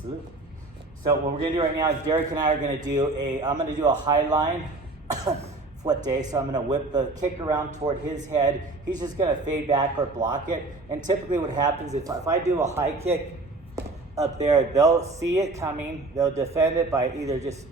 So what we're gonna do right now is Derek and I are gonna do I'm gonna do a high line Fouetté. So I'm gonna whip the kick around toward his head. He's just gonna fade back or block it. And typically what happens if I do a high kick up there, they'll see it coming. They'll defend it by either just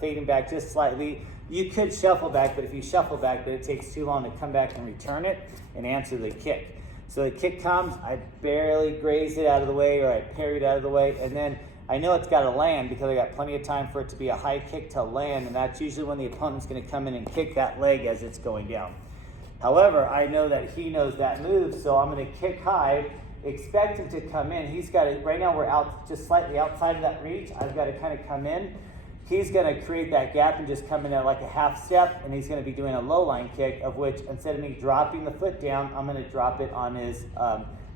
fading back just slightly. You could shuffle back, but if you shuffle back, then it takes too long to come back and return it and answer the kick. So the kick comes, I barely graze it out of the way, or I parry it out of the way, and then I know it's got to land because I got plenty of time for it to be a high kick to land, and that's usually when the opponent's going to come in and kick that leg as it's going down. However, I know that he knows that move, so I'm going to kick high, expect him to come in. He's got to, right now we're out just slightly outside of that reach. I've got to kind of come in. He's going to create that gap and just come in at like a half step, and he's going to be doing a low line kick, of which instead of me dropping the foot down, I'm going to drop it on his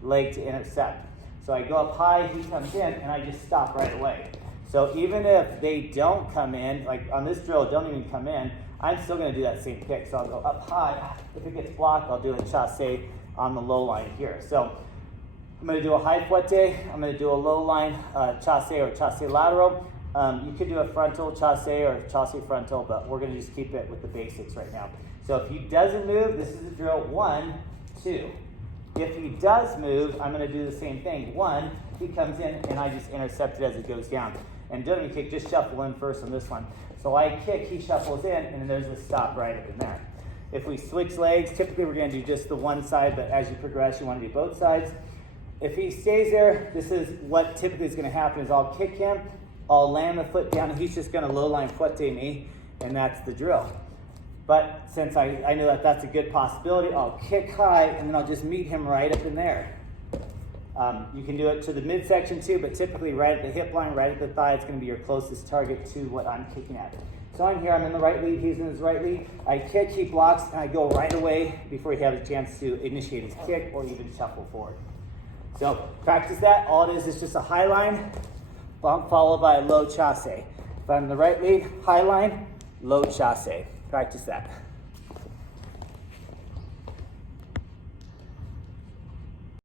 leg to intercept. So I go up high, he comes in, and I just stop right away. So even if they don't come in, like on this drill, don't even come in, I'm still going to do that same kick. So I'll go up high. If it gets blocked, I'll do a chasse on the low line here. So I'm going to do a high fouetté. I'm going to do a low line chasse or chasse lateral. You could do a frontal chasse or chasse frontal, but we're going to just keep it with the basics right now. So if he doesn't move, this is the drill 1, 2. If he does move, I'm going to do the same thing. 1, he comes in, and I just intercept it as it goes down. And don't even kick, just shuffle in first on this one. So I kick, he shuffles in, and then there's a stop right up in there. If we switch legs, typically we're going to do just the one side, but as you progress, you want to do both sides. If he stays there, this is what typically is going to happen is I'll kick him, I'll land the foot down, and he's just going to low line fouetté me, and that's the drill. But since I know that that's a good possibility, I'll kick high, and then I'll just meet him right up in there. You can do it to the midsection too, but typically right at the hip line, right at the thigh, it's going to be your closest target to what I'm kicking at. So I'm here, I'm in the right lead, he's in his right lead. I kick, he blocks, and I go right away before he has a chance to initiate his kick or even shuffle forward. So practice that. All it is just a high line, bump followed by a low chasse. If I'm in the right lead, high line, low chasse. Practice that.